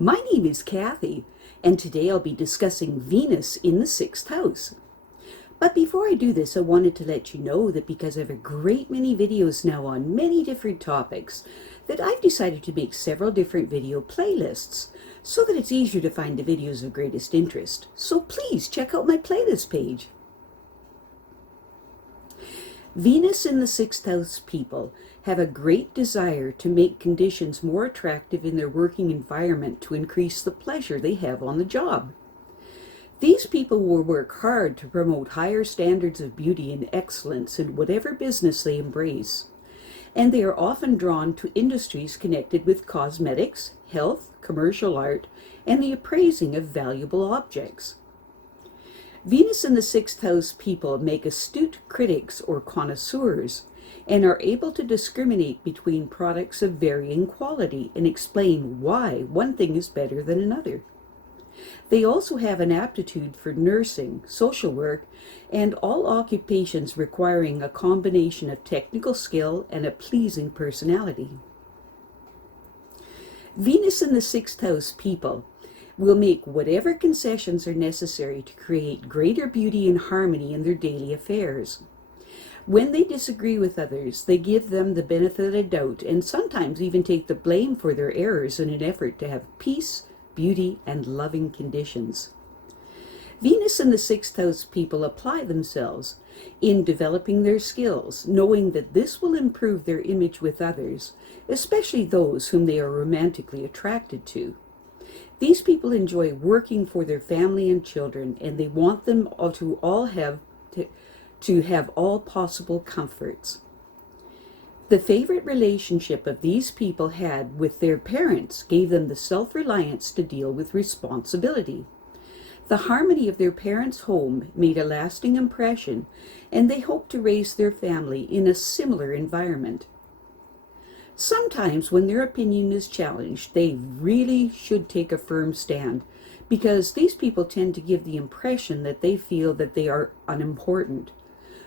My name is Kathy, and today I'll be discussing Venus in the sixth house. But before I do this, I wanted to let you know that because I have a great many videos now on many different topics, that I've decided to make several different video playlists so that it's easier to find the videos of greatest interest. So please check out my playlist page. Venus in the sixth house people have a great desire to make conditions more attractive in their working environment to increase the pleasure they have on the job. These people will work hard to promote higher standards of beauty and excellence in whatever business they embrace, and they are often drawn to industries connected with cosmetics, health, commercial art, and the appraising of valuable objects. Venus in the sixth house people make astute critics or connoisseurs and are able to discriminate between products of varying quality and explain why one thing is better than another. They also have an aptitude for nursing, social work, and all occupations requiring a combination of technical skill and a pleasing personality. Venus in the sixth house people will make whatever concessions are necessary to create greater beauty and harmony in their daily affairs. When they disagree with others, they give them the benefit of the doubt and sometimes even take the blame for their errors in an effort to have peace, beauty, and loving conditions. Venus in the sixth house people apply themselves in developing their skills, knowing that this will improve their image with others, especially those whom they are romantically attracted to. These people enjoy working for their family and children, and they want them to all have all possible comforts. The favorite relationship of these people had with their parents gave them the self-reliance to deal with responsibility. The harmony of their parents' home made a lasting impression, and they hoped to raise their family in a similar environment. Sometimes when their opinion is challenged, they really should take a firm stand, because these people tend to give the impression that they feel that they are unimportant,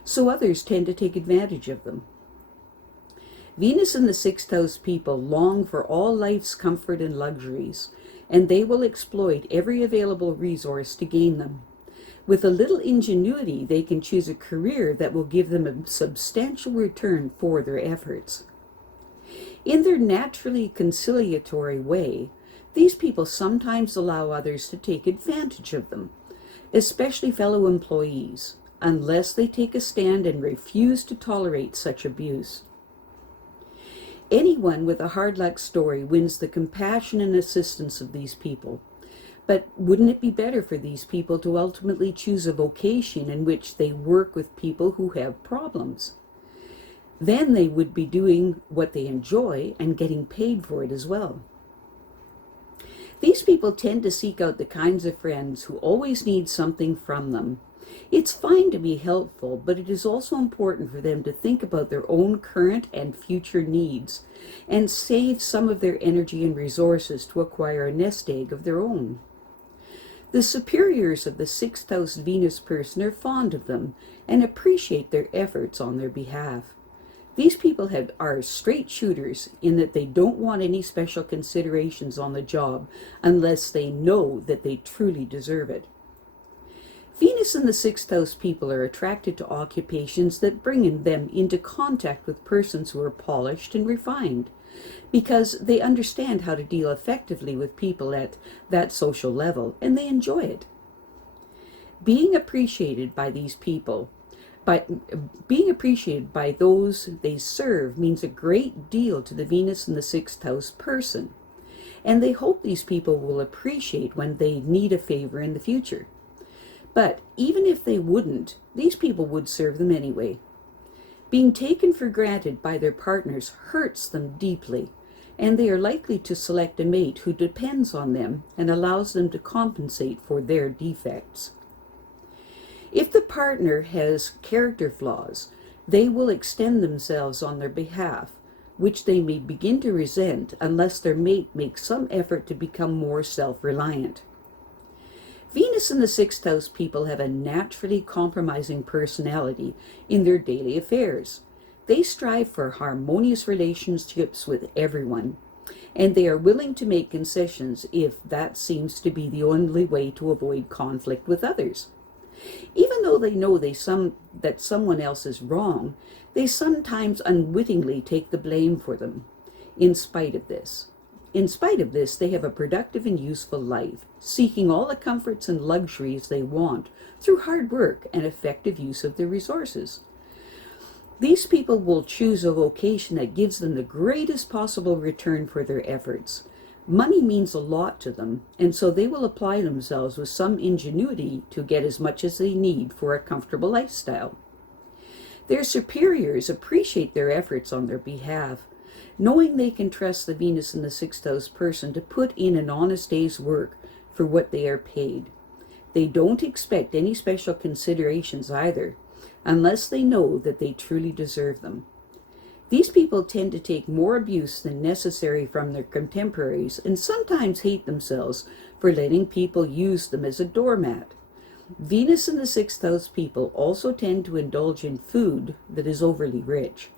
so others tend to take advantage of them. Venus in the sixth house people long for all life's comfort and luxuries, and they will exploit every available resource to gain them. With a little ingenuity, they can choose a career that will give them a substantial return for their efforts. In their naturally conciliatory way, these people sometimes allow others to take advantage of them, especially fellow employees, unless they take a stand and refuse to tolerate such abuse. Anyone with a hard luck story wins the compassion and assistance of these people. But wouldn't it be better for these people to ultimately choose a vocation in which they work with people who have problems? Then they would be doing what they enjoy and getting paid for it as well. These people tend to seek out the kinds of friends who always need something from them. It's fine to be helpful, but it is also important for them to think about their own current and future needs and save some of their energy and resources to acquire a nest egg of their own. The superiors of the sixth house Venus person are fond of them and appreciate their efforts on their behalf. These people are straight shooters in that they don't want any special considerations on the job unless they know that they truly deserve it. Venus and the sixth house people are attracted to occupations that bring them into contact with persons who are polished and refined, because they understand how to deal effectively with people at that social level, and they enjoy it. Being appreciated by these people, being appreciated by those they serve means a great deal to the Venus in the sixth house person, and they hope these people will appreciate when they need a favor in the future. But even if they wouldn't, these people would serve them anyway. Being taken for granted by their partners hurts them deeply, and they are likely to select a mate who depends on them and allows them to compensate for their defects. If the partner has character flaws, they will extend themselves on their behalf, which they may begin to resent unless their mate makes some effort to become more self-reliant. Venus in the sixth house people have a naturally compromising personality in their daily affairs. They strive for harmonious relationships with everyone, and they are willing to make concessions if that seems to be the only way to avoid conflict with others. Even though they know that someone else is wrong, they sometimes unwittingly take the blame for them. In spite of this, they have a productive and useful life, seeking all the comforts and luxuries they want through hard work and effective use of their resources. These people will choose a vocation that gives them the greatest possible return for their efforts. Money means a lot to them, and so they will apply themselves with some ingenuity to get as much as they need for a comfortable lifestyle. Their superiors appreciate their efforts on their behalf, knowing they can trust the Venus in the sixth house person to put in an honest day's work for what they are paid. They don't expect any special considerations either, unless they know that they truly deserve them. These people tend to take more abuse than necessary from their contemporaries and sometimes hate themselves for letting people use them as a doormat. Venus in the sixth house people also tend to indulge in food that is overly rich.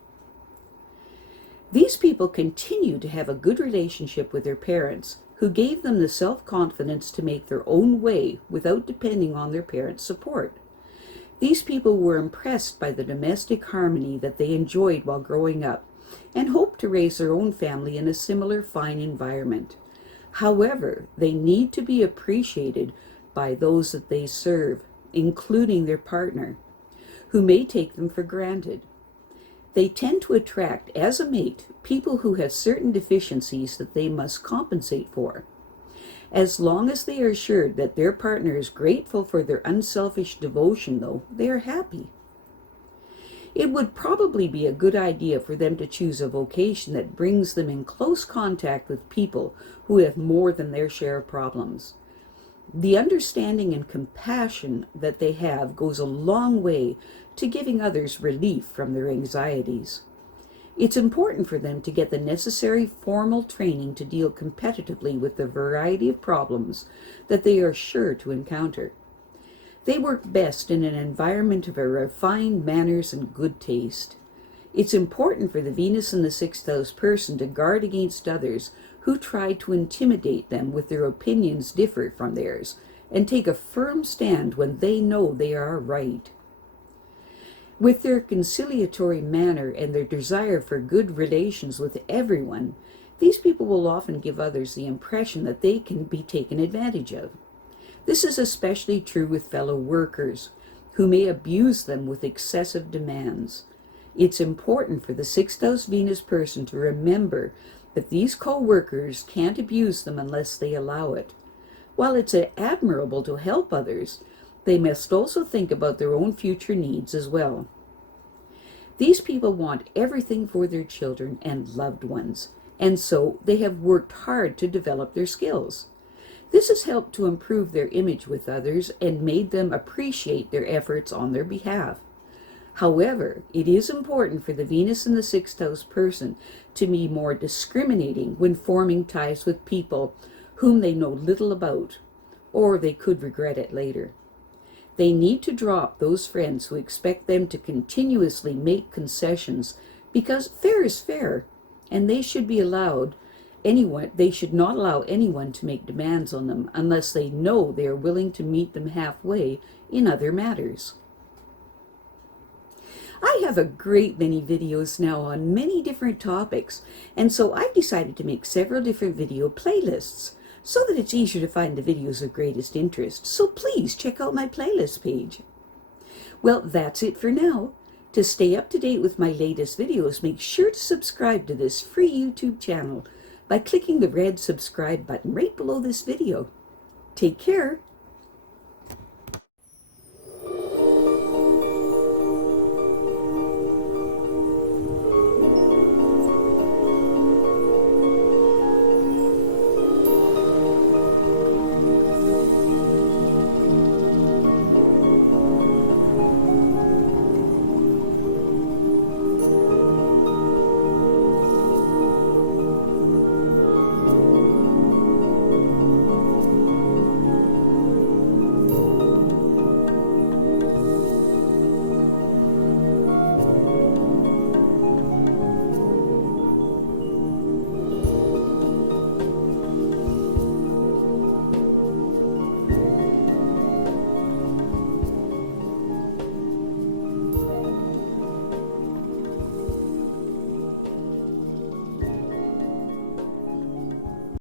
These people continue to have a good relationship with their parents, who gave them the self-confidence to make their own way without depending on their parents' support. These people were impressed by the domestic harmony that they enjoyed while growing up and hoped to raise their own family in a similar fine environment. However, they need to be appreciated by those that they serve, including their partner, who may take them for granted. They tend to attract, as a mate, people who have certain deficiencies that they must compensate for. As long as they are assured that their partner is grateful for their unselfish devotion, though, they are happy. It would probably be a good idea for them to choose a vocation that brings them in close contact with people who have more than their share of problems. The understanding and compassion that they have goes a long way to giving others relief from their anxieties. It's important for them to get the necessary formal training to deal competitively with the variety of problems that they are sure to encounter. They work best in an environment of a refined manners and good taste. It's important for the Venus in the sixth house person to guard against others who try to intimidate them with their opinions differ from theirs, and take a firm stand when they know they are right. With their conciliatory manner and their desire for good relations with everyone, these people will often give others the impression that they can be taken advantage of. This is especially true with fellow workers, who may abuse them with excessive demands. It's important for the sixth house Venus person to remember that these co-workers can't abuse them unless they allow it. While it's admirable to help others, they must also think about their own future needs as well. These people want everything for their children and loved ones, and so they have worked hard to develop their skills. This has helped to improve their image with others and made them appreciate their efforts on their behalf. However, it is important for the Venus in the sixth house person to be more discriminating when forming ties with people whom they know little about, or they could regret it later. They need to drop those friends who expect them to continuously make concessions, because fair is fair, and they should not allow anyone to make demands on them unless they know they are willing to meet them halfway in other matters. I have a great many videos now on many different topics, and so I've decided to make several different video playlists so that it's easier to find the videos of greatest interest. So please check out my playlist page. Well, that's it for now. To stay up to date with my latest videos, make sure to subscribe to this free YouTube channel by clicking the red subscribe button right below this video. Take care.